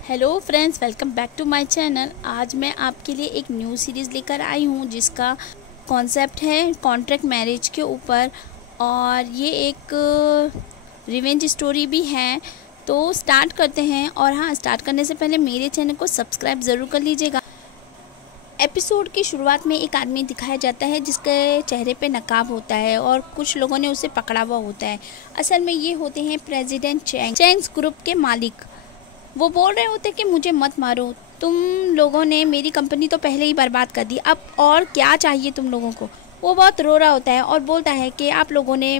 Hello friends, welcome back to my channel. आज मैं आपके लिए एक न्यू सीरीज़ लेकर आई हूँ जिसका कॉन्सेप्ट है कॉन्ट्रैक्ट मैरिज के ऊपर। और ये एक रिवेंज स्टोरी भी है। तो स्टार्ट करते हैं। और हाँ, स्टार्ट करने से पहले मेरे चैनल को सब्सक्राइब ज़रूर कर लीजिएगा। एपिसोड की शुरुआत में एक आदमी दिखाया जाता है जिसके चेहरे पे नकाब होता है और कुछ लोगों ने उसे पकड़ा हुआ होता है। असल में ये होते हैं प्रेसिडेंट चैंग्स ग्रुप के मालिक। वो बोल रहे होते कि मुझे मत मारो, तुम लोगों ने मेरी कंपनी तो पहले ही बर्बाद कर दी, अब और क्या चाहिए तुम लोगों को। वो बहुत रो रहा होता है और बोलता है कि आप लोगों ने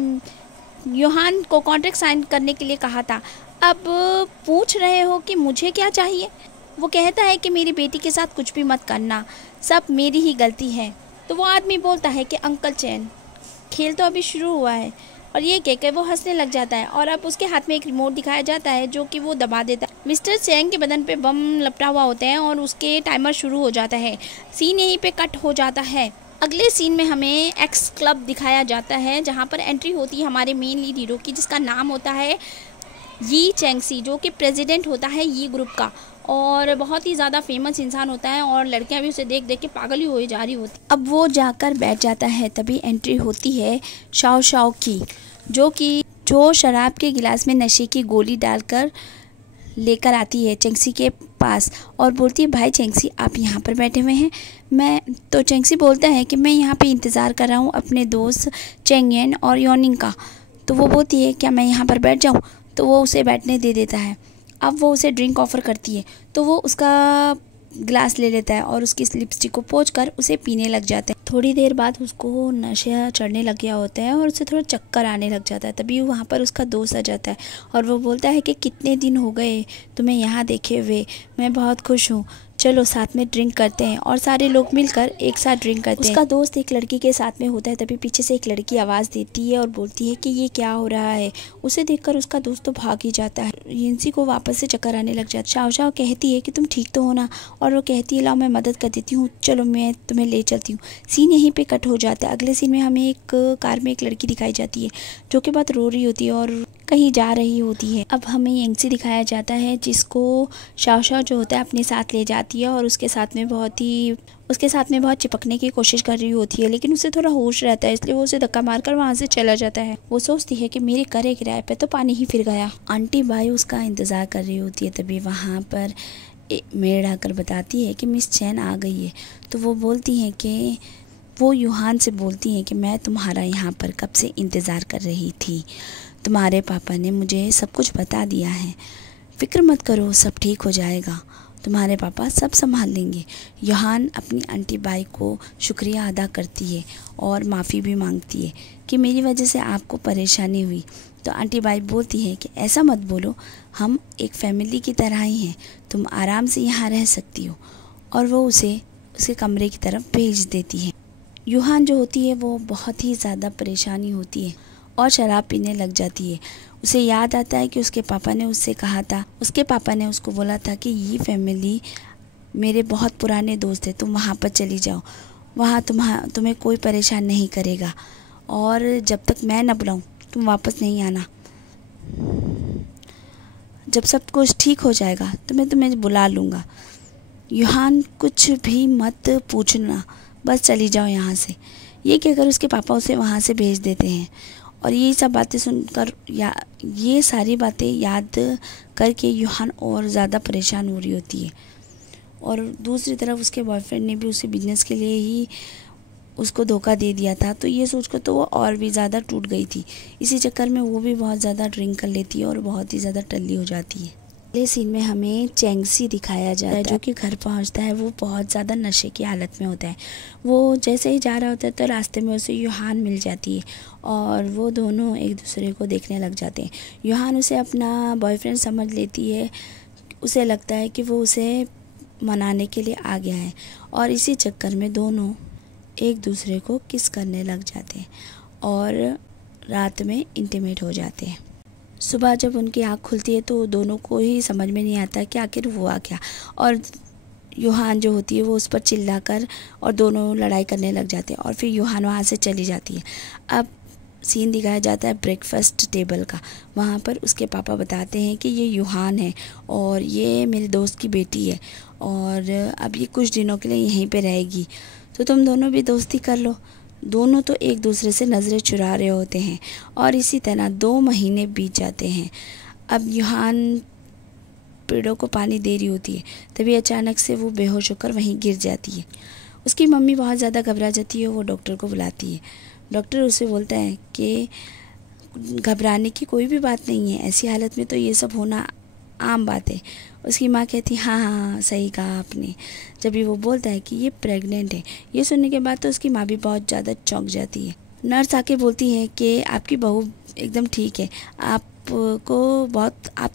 योहान को कॉन्ट्रैक्ट साइन करने के लिए कहा था, अब पूछ रहे हो कि मुझे क्या चाहिए। वो कहता है कि मेरी बेटी के साथ कुछ भी मत करना, सब मेरी ही गलती है। तो वो आदमी बोलता है कि अंकल चैन, खेल तो अभी शुरू हुआ है। और ये कहकर वो हंसने लग जाता है और अब उसके हाथ में एक रिमोट दिखाया जाता है जो कि वो दबा देता है। मिस्टर चैंग के बदन पे बम लपटा हुआ होता है और उसके टाइमर शुरू हो जाता है। सीन यहीं पे कट हो जाता है। अगले सीन में हमें एक्स क्लब दिखाया जाता है जहाँ पर एंट्री होती है हमारे मेन लीड हीरो की, जिसका नाम होता है यी चैंगसी, जो कि प्रेसिडेंट होता है यी ग्रुप का और बहुत ही ज़्यादा फेमस इंसान होता है। और लड़कियां भी उसे देख देख के पागल ही हो जा रही होती। अब वो जाकर बैठ जाता है, तभी एंट्री होती है शाओ शाओ की, जो शराब के गिलास में नशे की गोली डालकर लेकर आती है चेंगसी के पास और बोलती है, भाई चेंगसी आप यहाँ पर बैठे हुए हैं। तो चेंगसी बोलता है कि मैं यहाँ पे इंतज़ार कर रहा हूँ अपने दोस्त चेंगयन और योनिंग का। तो वो बोलती है, क्या मैं यहाँ पर बैठ जाऊँ। तो वो उसे बैठने दे देता है। अब वो उसे ड्रिंक ऑफ़र करती है तो वो उसका ग्लास ले लेता है और उसकी लिपस्टिक को पोंछ कर उसे पीने लग जाता है। थोड़ी देर बाद उसको नशा चढ़ने लग गया होता है और उसे थोड़ा चक्कर आने लग जाता है। तभी वहाँ पर उसका दोस्त आ जाता है और वो बोलता है कि कितने दिन हो गए तुम्हें यहाँ देखे हुए, मैं बहुत खुश हूँ, चलो साथ में ड्रिंक करते हैं। और सारे लोग मिलकर एक साथ ड्रिंक करते हैं। उसका दोस्त एक लड़की के साथ में होता है, तभी पीछे से एक लड़की आवाज़ देती है और बोलती है कि ये क्या हो रहा है। उसे देखकर उसका दोस्त तो भाग ही जाता है। यिंसी को वापस से चक्कर आने लग जाता है। शाओ शाओ कहती है कि तुम ठीक तो हो ना, और वो कहती है लाओ मैं मदद कर देती हूँ, चलो मैं तुम्हें ले चलती हूँ। सीन यहीं पे कट हो जाता है। अगले सीन में हमें एक कार में एक लड़की दिखाई जाती है जो कि बहुत रो रही होती है और कहीं जा रही होती है। अब हमें यंगसी दिखाया जाता है जिसको शाओ शाओ जो होता है अपने साथ ले जाती है और उसके साथ में बहुत चिपकने की कोशिश कर रही होती है, लेकिन उसे थोड़ा होश रहता है, इसलिए वो उसे धक्का मारकर वहाँ से चला जाता है। वो सोचती है कि मेरे करे किराए पे तो पानी ही फिर गया। आंटी बाई उसका इंतज़ार कर रही होती है। तभी वहाँ पर मेड आकर बताती है कि मिस चैन आ गई है। तो वो बोलती है कि वो यूहान से बोलती हैं कि मैं तुम्हारा यहाँ पर कब से इंतज़ार कर रही थी, तुम्हारे पापा ने मुझे सब कुछ बता दिया है, फिक्र मत करो सब ठीक हो जाएगा, तुम्हारे पापा सब संभाल लेंगे। यूहान अपनी आंटी बाई को शुक्रिया अदा करती है और माफ़ी भी मांगती है कि मेरी वजह से आपको परेशानी हुई। तो आंटी बाई बोलती है कि ऐसा मत बोलो, हम एक फैमिली की तरह ही हैं, तुम आराम से यहाँ रह सकती हो। और वो उसे उसके कमरे की तरफ भेज देती है। यूहान जो होती है वो बहुत ही ज़्यादा परेशानी होती है और शराब पीने लग जाती है। उसे याद आता है कि उसके पापा ने उससे कहा था, उसके पापा ने उसको बोला था कि ये फैमिली मेरे बहुत पुराने दोस्त हैं, तुम वहाँ पर चली जाओ, वहाँ तुम्हें कोई परेशान नहीं करेगा और जब तक मैं न बुलाऊँ तुम वापस नहीं आना। जब सब कुछ ठीक हो जाएगा तो मैं तुम्हें बुला लूँगा। यूहान कुछ भी मत पूछना, बस चली जाओ यहाँ से। ये कहकर उसके पापा उसे वहाँ से भेज देते हैं। और ये सब बातें सुनकर ये सारी बातें याद करके यूहान और ज़्यादा परेशान हो रही होती है। और दूसरी तरफ उसके बॉयफ्रेंड ने भी उसे बिजनेस के लिए ही उसको धोखा दे दिया था, तो ये सोचकर तो वो और भी ज़्यादा टूट गई थी। इसी चक्कर में वो भी बहुत ज़्यादा ड्रिंक कर लेती है और बहुत ही ज़्यादा टल्ली हो जाती है। अगले सीन में हमें चेंगसी दिखाया जाता है जो कि घर पहुंचता है। वो बहुत ज़्यादा नशे की हालत में होता है। वो जैसे ही जा रहा होता है तो रास्ते में उसे यूहान मिल जाती है और वो दोनों एक दूसरे को देखने लग जाते हैं। यूहान उसे अपना बॉयफ्रेंड समझ लेती है। उसे लगता है कि वो उसे मनाने के लिए आ गया है और इसी चक्कर में दोनों एक दूसरे को किस करने लग जाते हैं और रात में इंटीमेट हो जाते हैं। सुबह जब उनकी आँख खुलती है तो दोनों को ही समझ में नहीं आता कि आखिर हुआ क्या। और यूहान जो होती है वो उस पर चिल्लाकर और दोनों लड़ाई करने लग जाते हैं और फिर यूहान वहाँ से चली जाती है। अब सीन दिखाया जाता है ब्रेकफास्ट टेबल का। वहाँ पर उसके पापा बताते हैं कि ये यूहान है और ये मेरे दोस्त की बेटी है और अब ये कुछ दिनों के लिए यहीं पे रहेगी, तो तुम दोनों भी दोस्ती कर लो। दोनों तो एक दूसरे से नज़रें चुरा रहे होते हैं और इसी तरह 2 महीने बीत जाते हैं। अब यूहान पेड़ों को पानी दे रही होती है, तभी अचानक से वो बेहोश होकर वहीं गिर जाती है। उसकी मम्मी बहुत ज़्यादा घबरा जाती है, वो डॉक्टर को बुलाती है। डॉक्टर उसे बोलता है कि घबराने की कोई भी बात नहीं है, ऐसी हालत में तो ये सब होना आम बात है। उसकी माँ कहती हाँ हाँ हाँ सही कहा आपने। जब भी वो बोलता है कि ये प्रेग्नेंट है, ये सुनने के बाद तो उसकी माँ भी बहुत ज़्यादा चौंक जाती है। नर्स आके बोलती है कि आपकी बहू एकदम ठीक है, आप तो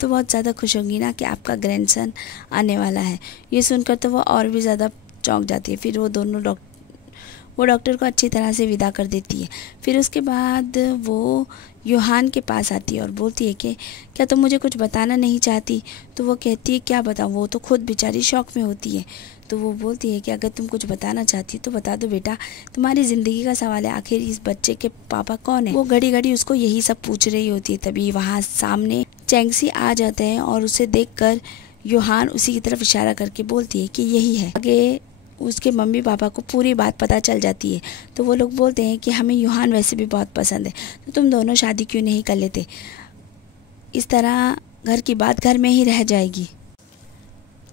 बहुत ज़्यादा खुश होंगी ना कि आपका ग्रैंडसन आने वाला है। ये सुनकर तो वो और भी ज़्यादा चौंक जाती है। फिर वो दोनों डॉक्टर को अच्छी तरह से विदा कर देती है। फिर उसके बाद वो यूहान के पास आती है और बोलती है कि क्या तुम मुझे कुछ बताना नहीं चाहती? तो वो कहती है क्या बताऊँ, वो तो खुद बेचारी शौक में होती है। तो वो बोलती है कि अगर तुम कुछ बताना चाहती तो बता दो बेटा, तुम्हारी ज़िंदगी का सवाल है, आखिर इस बच्चे के पापा कौन है? वो घड़ी घड़ी उसको यही सब पूछ रही होती है। तभी वहाँ सामने चैंगसी आ जाते हैं और उसे देखकर यूहान उसी की तरफ इशारा करके बोलती है कि यही है। आगे उसके मम्मी पापा को पूरी बात पता चल जाती है, तो वो लोग बोलते हैं कि हमें यूहान वैसे भी बहुत पसंद है, तो तुम दोनों शादी क्यों नहीं कर लेते? इस तरह घर की बात घर में ही रह जाएगी।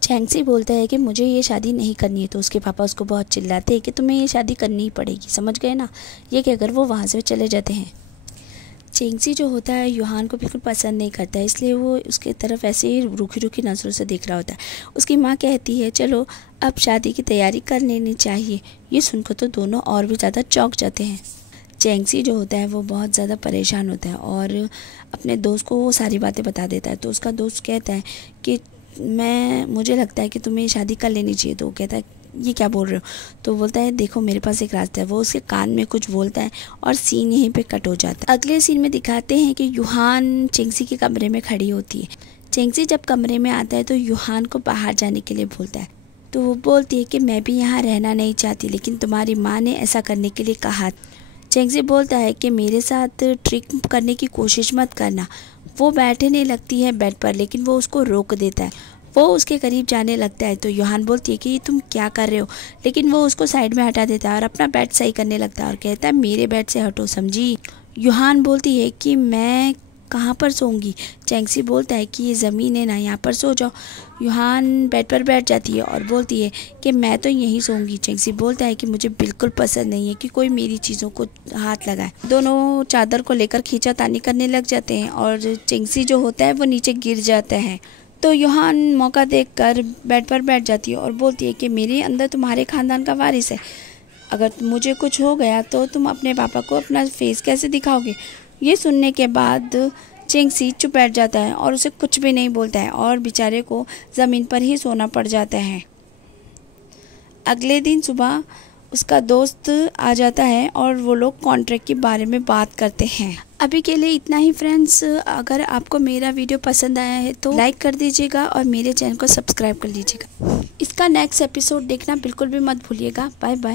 चैंगसी बोलता है कि मुझे ये शादी नहीं करनी है, तो उसके पापा उसको बहुत चिल्लाते हैं कि तुम्हें ये शादी करनी ही पड़ेगी, समझ गए ना? ये कहकर वो वहाँ से चले जाते हैं। चैंगसी जो होता है यूहान को बिल्कुल पसंद नहीं करता है, इसलिए वो उसके तरफ ऐसे ही रूखी रूखी नज़रों से देख रहा होता है। उसकी माँ कहती है चलो अब शादी की तैयारी कर लेनी चाहिए। ये सुनकर तो दोनों और भी ज़्यादा चौंक जाते हैं। चैंगसी जो होता है वो बहुत ज़्यादा परेशान होता है और अपने दोस्त को वो सारी बातें बता देता है। तो उसका दोस्त कहता है कि मुझे लगता है कि तुम्हें शादी कर लेनी चाहिए। तो वो कहता है ये क्या बोल रहे हो? तो बोलता है देखो मेरे पास एक रास्ता है। वो उसके कान में कुछ बोलता है और सीन यहीं पे कट हो जाता है। अगले सीन में दिखाते हैं कि यूहान चैंगसी के कमरे में खड़ी होती है। चैंगसी जब कमरे में आता है तो यूहान को बाहर जाने के लिए बोलता है। तो वो बोलती है कि मैं भी यहाँ रहना नहीं चाहती, लेकिन तुम्हारी माँ ने ऐसा करने के लिए कहा। चैंगसी बोलता है कि मेरे साथ ट्रिक करने की कोशिश मत करना। वो बैठने लगती है बेड पर, लेकिन वो उसको रोक देता है। वो उसके करीब जाने लगता है तो यूहान बोलती है कि तुम क्या कर रहे हो, लेकिन वो उसको साइड में हटा देता है और अपना बेड सही करने लगता है और कहता है मेरे बेड से हटो, समझी? यूहान बोलती है कि मैं कहाँ पर सोऊंगी? चैंगसी बोलता है कि ये ज़मीन है ना, यहाँ पर सो जाओ। यूहान बेड पर बैठ जाती है और बोलती है कि मैं तो यहीं सोऊंगी। चैंगसी बोलता है कि मुझे बिल्कुल पसंद नहीं है कि कोई मेरी चीज़ों को हाथ लगाए। दोनों चादर को लेकर खींचातानी करने लग जाते हैं और चैंगसी जो होता है वो नीचे गिर जाता है। तो यूहान मौका देखकर बेड पर बैठ जाती है और बोलती है कि मेरे अंदर तुम्हारे ख़ानदान का वारिस है, अगर मुझे कुछ हो गया तो तुम अपने पापा को अपना फेस कैसे दिखाओगे? ये सुनने के बाद चैंगसी चुप बैठ जाता है और उसे कुछ भी नहीं बोलता है और बेचारे को ज़मीन पर ही सोना पड़ जाता है। अगले दिन सुबह उसका दोस्त आ जाता है और वो लोग कॉन्ट्रैक्ट के बारे में बात करते हैं। अभी के लिए इतना ही फ्रेंड्स। अगर आपको मेरा वीडियो पसंद आया है तो लाइक कर दीजिएगा और मेरे चैनल को सब्सक्राइब कर लीजिएगा। इसका नेक्स्ट एपिसोड देखना बिल्कुल भी मत भूलिएगा। Bye bye.